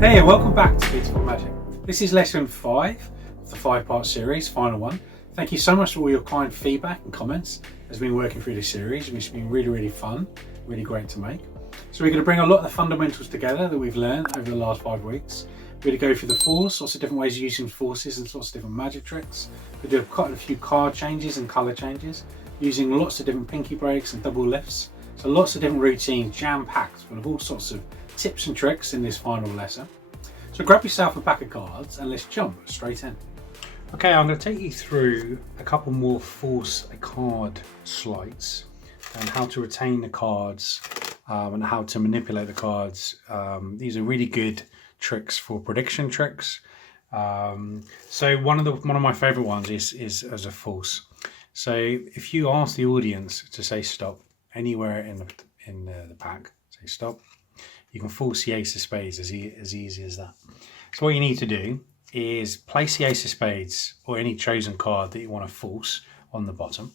Hey, and welcome back to Peterford Magic. This is lesson 5 of the 5-part series, final one. Thank you so much for all your kind feedback and comments as we've been working through this series. It's been really fun, really great to make. So we're going to bring a lot of the fundamentals together that we've learned over the last 5 weeks. We're going to go through the force, lots of different ways of using forces and lots of different magic tricks. We'll do quite a few card changes and colour changes, using lots of different pinky breaks and double lifts. So lots of different routines, jam-packed full of all sorts of tips and tricks in this final lesson. So grab yourself a pack of cards and let's jump straight in. Okay, I'm going to take you through a couple more force card sleights and how to retain the cards and how to manipulate the cards. These are really good tricks for prediction tricks. So one of my favourite ones is as a force. So if you ask the audience to say stop anywhere in the pack, say stop, you can force the ace of spades as easy as that. So what you need to do is place the ace of spades or any chosen card that you want to force on the bottom,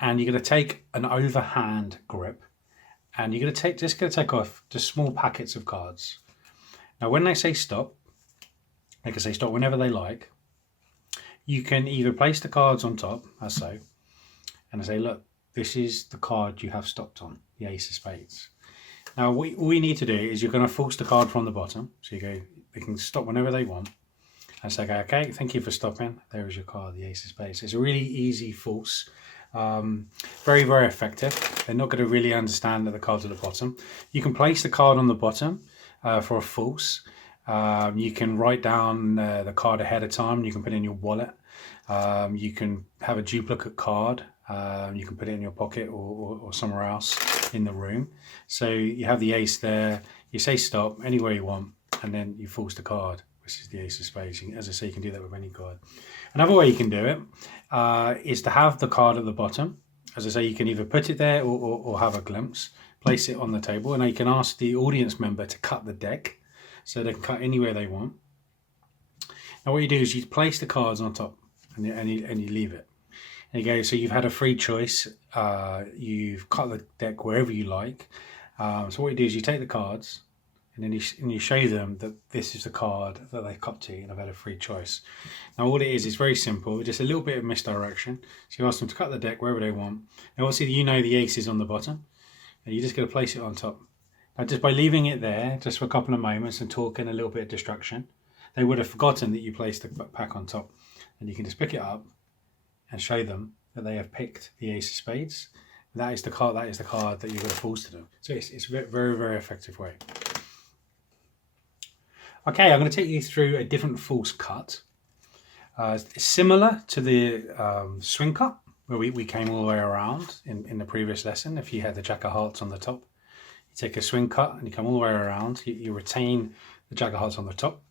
and you're going to take an overhand grip, and you're going to take off just small packets of cards. Now when they say stop, they can say stop whenever they like. You can either place the cards on top, as so, and say, look, this is the card you have stopped on, the ace of spades. Now all you need to do is you're going to force the card from the bottom. So they can stop whenever they want. And say, okay, thank you for stopping. There is your card, the ace of spades. It's a really easy force. Very effective. They're not going to really understand that the card's at the bottom. You can place the card on the bottom for a force. You can write down the card ahead of time. You can put it in your wallet. You can have a duplicate card. You can put it in your pocket or somewhere else in the room. So you have the ace there. You say stop anywhere you want, and then you force the card, which is the ace of spades. As I say, you can do that with any card. Another way you can do it is to have the card at the bottom. As I say, you can either put it there or have a glimpse, place it on the table, and you can ask the audience member to cut the deck so they can cut anywhere they want. Now what you do is you place the cards on top and you leave it. There you go, so you've had a free choice. You've cut the deck wherever you like. So what you do is you take the cards and then you show them that this is the card that they cut to and I've had a free choice. Now all it is very simple, just a little bit of misdirection. So you ask them to cut the deck wherever they want. Now obviously you know the ace is on the bottom and you're just going to place it on top. Now just by leaving it there just for a couple of moments and talking a little bit of distraction, they would have forgotten that you placed the pack on top. And you can just pick it up and show them that they have picked the ace of spades. That is the card that you're going to force to them. So it's a very effective way. Okay, I'm going to take you through a different force cut. Similar to the swing cut, where we came all the way around in the previous lesson. If you had the jack of hearts on the top, you take a swing cut and you come all the way around. You retain the jack of hearts on the top.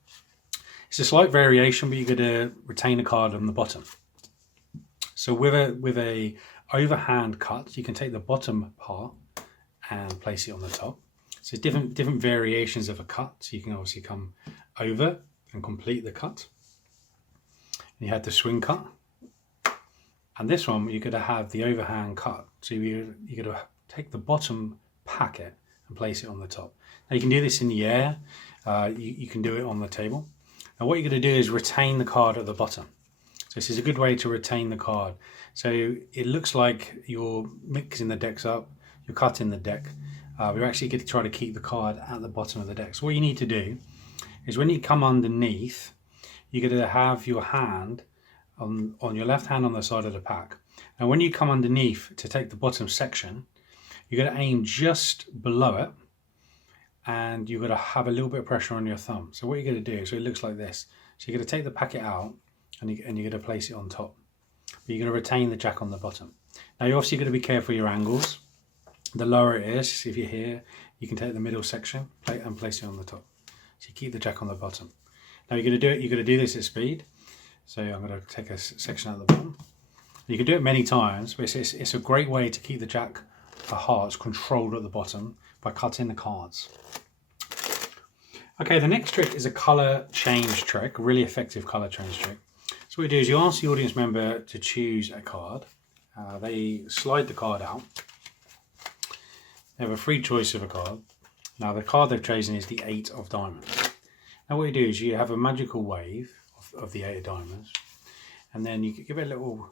It's a slight variation, but you're going to retain a card on the bottom. So with a overhand cut, you can take the bottom part and place it on the top. So different variations of a cut. So you can obviously come over and complete the cut. And you had the swing cut. And this one, you're going to have the overhand cut. So you're going to take the bottom packet and place it on the top. Now you can do this in the air. You can do it on the table. Now what you're going to do is retain the card at the bottom. So this is a good way to retain the card. So it looks like you're mixing the decks up, you're cutting the deck. We're actually going to try to keep the card at the bottom of the deck. So what you need to do is when you come underneath, you're going to have your hand on your left hand on the side of the pack. Now when you come underneath to take the bottom section, you're going to aim just below it, and you're going to have a little bit of pressure on your thumb. So what you're going to do, so it looks like this. So you're going to take the packet out and you're going to place it on top. But you're going to retain the jack on the bottom. Now you're obviously going to be careful of your angles. The lower it is, if you're here, you can take the middle section and place it on the top. So you keep the jack on the bottom. Now you're going to do this at speed. So I'm going to take a section out of the bottom. You can do it many times, but it's a great way to keep the jack of hearts controlled at the bottom by cutting the cards. Okay, the next trick is a colour change trick, a really effective colour change trick. So what you do is you ask the audience member to choose a card. They slide the card out. They have a free choice of a card. Now the card they've chosen is the 8 of diamonds. Now what you do is you have a magical wave of the 8 of diamonds, and then you give it a little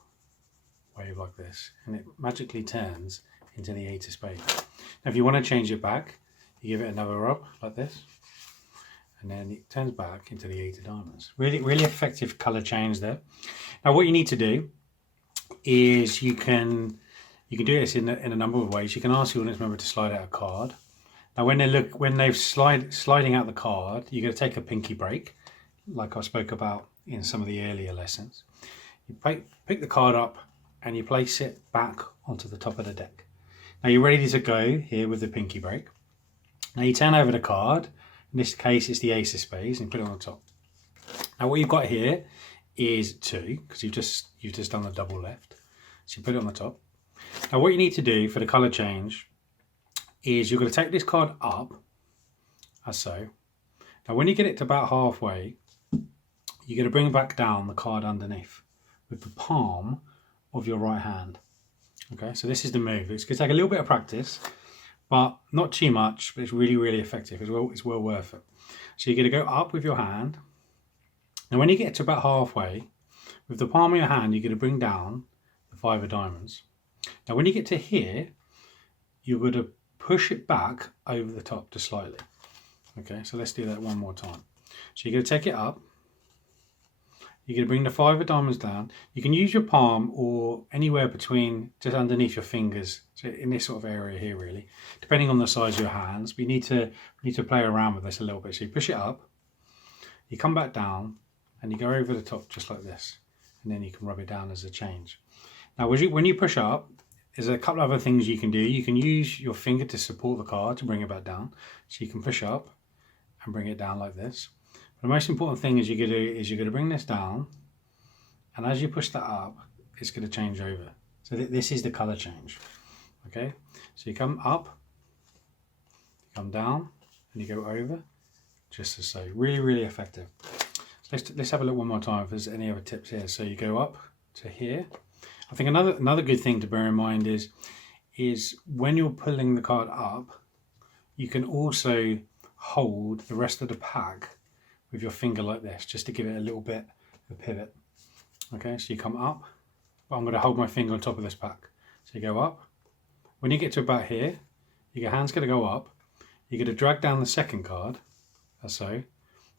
wave like this, and it magically turns into the 8 of spades. Now if you want to change it back, you give it another rub like this, and then it turns back into the 8 of diamonds. Really effective colour change there. Now what you need to do is you can do this in a number of ways. You can ask your audience member to slide out a card. Now when they're sliding out the card, you're going to take a pinky break, like I spoke about in some of the earlier lessons. You pick the card up and you place it back onto the top of the deck. Now you're ready to go here with the pinky break. Now you turn over the card. In this case it's the ace of spades, and put it on the top. Now what you've got here is 2, because you've just done the double left. So you put it on the top. Now what you need to do for the colour change is you're going to take this card up, as so. Now when you get it to about halfway, you're going to bring back down the card underneath with the palm of your right hand. Okay, so this is the move. It's going to take a little bit of practice, but not too much, but it's really effective. It's well worth it. So you're going to go up with your hand, and when you get to about halfway, with the palm of your hand, you're going to bring down the 5 of diamonds. Now when you get to here, you're going to push it back over the top just slightly. Okay, so let's do that one more time. So you're going to take it up. You're going to bring the 5 of diamonds down. You can use your palm or anywhere between, just underneath your fingers, so in this sort of area here really, depending on the size of your hands. But you need to play around with this a little bit. So you push it up, you come back down, and you go over the top just like this, and then you can rub it down as a change. Now when you push up, there's a couple of other things you can do. You can use your finger to support the card to bring it back down. So you can push up and bring it down like this. But the most important thing is you're going to bring this down, and as you push that up, it's going to change over. So this is the colour change. Okay, so you come up, you come down, and you go over, just as so. Really effective. So let's have a look one more time if there's any other tips here. So you go up to here. I think another good thing to bear in mind is when you're pulling the card up, you can also hold the rest of the pack with your finger like this, just to give it a little bit of a pivot. Okay, so you come up, but I'm going to hold my finger on top of this pack. So you go up. When you get to about here, your hand's going to go up. You're going to drag down the second card, as so.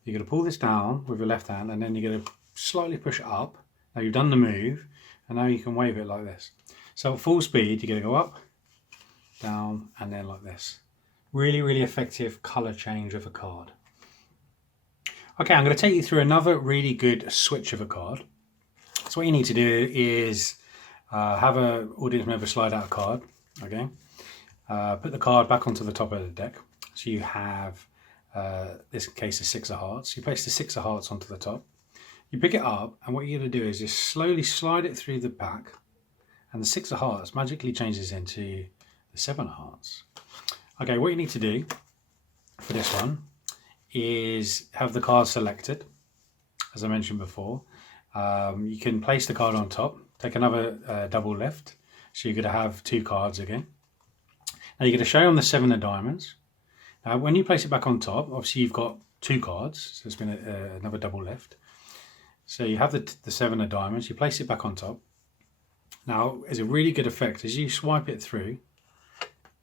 You're going to pull this down with your left hand, and then you're going to slightly push it up. Now you've done the move, and now you can wave it like this. So at full speed, you're going to go up, down, and then like this. Really effective colour change of a card. Okay, I'm going to take you through another really good switch of a card. So what you need to do is have an audience member slide out a card. Okay, put the card back onto the top of the deck. So you have, this case, a 6 of hearts. You place the 6 of hearts onto the top. You pick it up, and what you're going to do is just slowly slide it through the pack, and the 6 of hearts magically changes into the 7 of hearts. Okay, what you need to do for this one is have the card selected, as I mentioned before. You can place the card on top, take another double left, so you're going to have 2 cards again. Now you're going to show on the 7 of diamonds. Now when you place it back on top, obviously you've got 2 cards, so there's been another double left. So you have the 7 of diamonds, you place it back on top. Now, as a really good effect, as you swipe it through,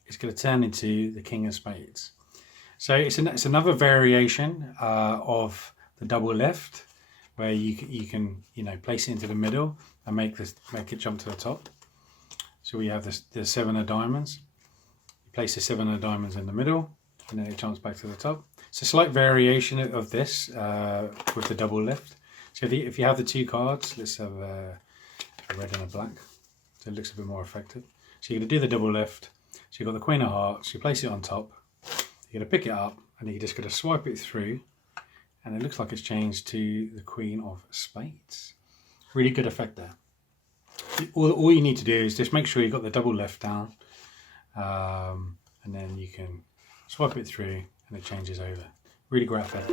it's going to turn into the King of Spades. So it's another variation of the double left, where you can place it into the middle and make it jump to the top. So we have the 7 of diamonds. You place the 7 of diamonds in the middle, and then it jumps back to the top. It's a slight variation of this with the double left. So if you have the 2 cards, let's have a red and a black, so it looks a bit more effective. So you're going to do the double left. So you've got the Queen of Hearts, you place it on top, you're going to pick it up, and you're just going to swipe it through, and it looks like it's changed to the Queen of Spades. Really good effect there. All you need to do is just make sure you've got the double left down, and then you can swipe it through and it changes over. Really great effect.